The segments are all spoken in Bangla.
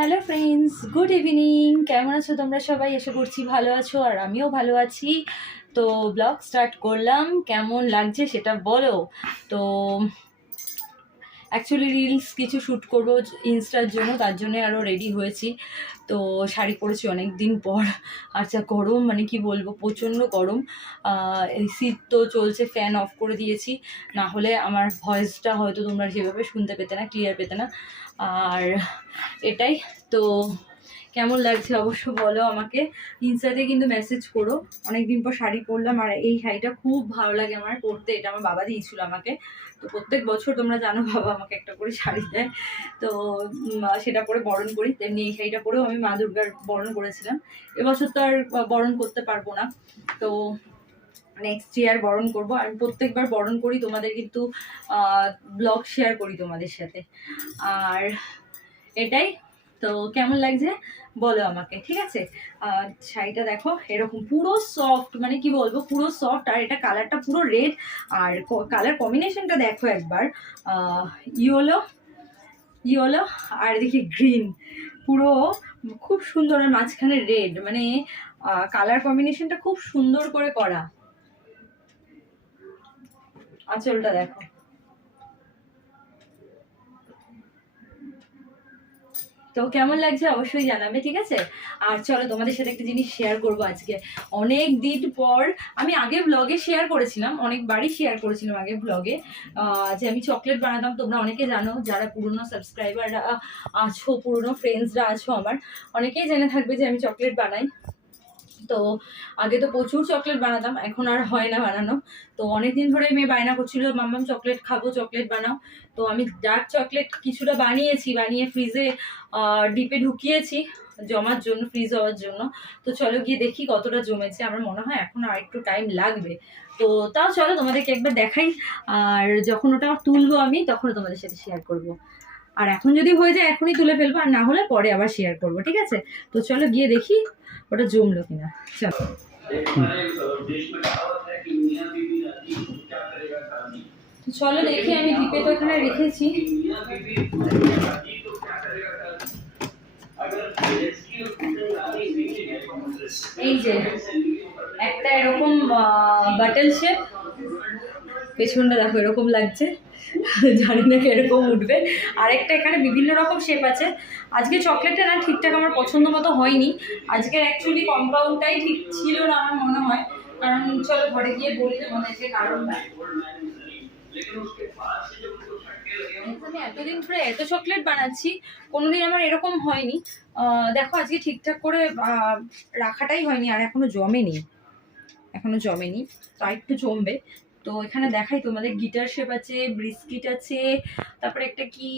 হ্যালো ফ্রেন্ডস গুড ইভিনিং কেমন আছো তোমরা সবাই? এসে করছি ভালো আছো আর আমিও ভালো আছি। তো ব্লগ স্টার্ট করলাম। কেমন লাগছে সেটা বলো। তো অ্যাকচুয়ালি রিলস কিছু শ্যুট করব ইনস্টার জন্য, তার জন্য আরও রেডি হয়েছি। তো শাড়ি পরেছি অনেক দিন পর আচ্ছা গরম মানে কি বলব, প্রচণ্ড গরম। এই শীত তো চলছে ফ্যান অফ করে দিয়েছি। না হলে আমার ভয়েসটা হয়তো তোমরা সেভাবে শুনতে পেতে না ক্লিয়ার পেতে না। আর এটাই, তো কেমন লাগছে অবশ্য বলো আমাকে। ইনস্টাতে কিন্তু মেসেজ করো। অনেকদিন পর শাড়ি পরলাম আর এই শাড়িটা খুব ভালো লাগে আমার পরতে। এটা আমার বাবা দিয়েছিল আমাকে। তো প্রত্যেক বছর তোমরা জানো বাবা আমাকে একটা করে শাড়ি দেয়। তো সেটা পরে বরণ করি। তেমনি এই শাড়িটা পরেও আমি মা দুর্গার বরণ করেছিলাম। এবছর তো আর বরণ করতে পারব না। তো নেক্সট ইয়ার বরণ করব। আমি প্রত্যেকবার বরণ করি, তোমাদের কিন্তু ব্লগ শেয়ার করি তোমাদের সাথে। আর এটাই। তো কেমন লাগছে? বলো আমাকে, ঠিক আছে? আর শাড়িটা দেখো, এরকম পুরো সফট মানে কি বলব, পুরো সফট আর এটা কালারটা পুরো রেড আর কালার কম্বিনেশনটা দেখো একবার। ইয়েলো ইয়েলো আর দেখি গ্রিন পুরো খুব সুন্দর আর মাঝখানে রেড মানে কালার কম্বিনেশনটা খুব সুন্দর করে করা। আঁচলটা দেখো। তো কেমন লাগছে অবশ্যই জানাবে, ঠিক আছে? আর চলো তোমাদের সাথে একটা জিনিস শেয়ার করব আজকে। অনেক দিন পর, আমি আগে ব্লগে শেয়ার করেছিলাম, অনেকবারই শেয়ার করেছিলাম আগে ব্লগে যে আমি চকলেট বানাতাম, তোমরা অনেকে জানো, যারা পুরনো সাবস্ক্রাইবাররা আছো, পুরনো ফ্রেন্ডসরা আছো আমার, অনেকেই জেনে থাকবে যে আমি চকলেট বানাই। তো আগে তো প্রচুর চকলেট বানাতাম, এখন আর হয় না বানানো। তো অনেক দিন ধরে মেয়ে বায়না করছিল, মাম্মাম চকলেট খাব চকলেট বানাও। তো আমি ডার্ক চকলেট কিছুটা বানিয়েছি, বানিয়ে ফ্রিজে ডিপে ঢুকিয়েছি জমার জন্য ফ্রিজ হওয়ার জন্য। তো চলো গিয়ে দেখি কতটা জমেছে। আমার মনে হয় এখন আর একটু টাইম লাগবে। তো তাও চলো তোমাদেরকে একবার দেখাই। আর যখন ওটা তুলবো আমি, তখন তোমাদের সাথে শেয়ার করব। আর এখন যদি হয়ে যায়, এখনই তুলে ফেলব, আর না হলে পরে আবার শেয়ার করব, ঠিক আছে? তো চলো গিয়ে দেখি ওটা জমলো কিনা। চলো। চলো দেখি, আমি ডিপে তো এখানে রেখেছি। এই যে, একটা এরকম বাটল শেপ পেছনটা দেখো, এরকম লাগছে। জানি না কীরকম উঠবে। আরেকটা এখানে বিভিন্ন রকম শেপ আছে। আজকে চকলেটটা না ঠিকঠাক আমার পছন্দ মতো হয়নি। আজকে অ্যাকচুয়ালি কম্পাউন্ডটাই ঠিক ছিল না আমার মনে হয়। কারণ চলো ঘরে গিয়ে বলি তোমাদেরকে কারণটা আমি এতদিন ধরে এত চকলেট বানাচ্ছি, কোনোদিন আমার এরকম হয়নি। দেখো আজকে ঠিকঠাক করে রাখাটাই হয়নি, আর এখনও জমেনি এখনও জমেনি তো একটু জমবে। তো এখানে দেখাই তোমাদের গিটার শেপ আছে ব্রিস্কিট আছে, তারপরে একটা কি,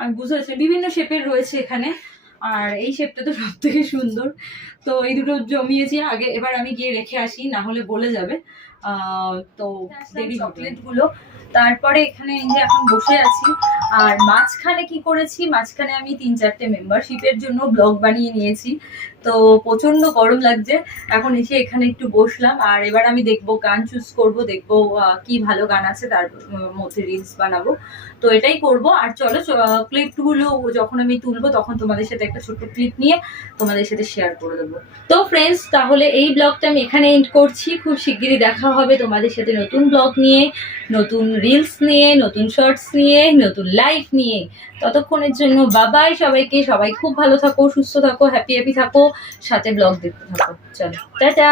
আমি বুঝতে বিভিন্ন শেপের রয়েছে এখানে, আর এই শেপটা তো সব থেকে সুন্দর। তো এই দুটো জমিয়েছি, আগে এবার আমি গিয়ে রেখে আসি, না হলে বলে যাবে। তো দেরি চকলেটগুলো তারপরে এখানে এই যে এখন বসে আছি। আর মাঝখানে কি করেছি? মাঝখানে আমি তিন চারটে মেম্বারশিপের জন্য ব্লগ বানিয়ে নিয়েছি। তো প্রচণ্ড গরম লাগছে। এখন এসে এখানে একটু বসলাম। আর এবার আমি দেখব গান চুজ করব দেখব কি ভালো গান আছে তার মধ্যে রিলস বানাবো। তো এটাই করব। আর চলো ক্লিপগুলো যখন আমি তুলবো তখন তোমাদের সাথে একটা ছোট্ট ক্লিপ নিয়ে তোমাদের সাথে শেয়ার করে দেবো। তো ফ্রেন্ডস তাহলে এই ব্লগটা আমি এখানে এন্ড করছি। খুব শিগগিরই দেখা হবে তোমাদের সাথে নতুন ব্লগ নিয়ে, নতুন রিলস নিয়ে, নতুন শর্টস নিয়ে, নতুন লাইফ নিয়ে। ততক্ষণের জন্য বাবাই সবাইকে। সবাই খুব ভালো থাকো, সুস্থ থাকো হ্যাপি হ্যাপি থাকো। সাথে ব্লগ দেখতে থাকো। চলো, টাটা!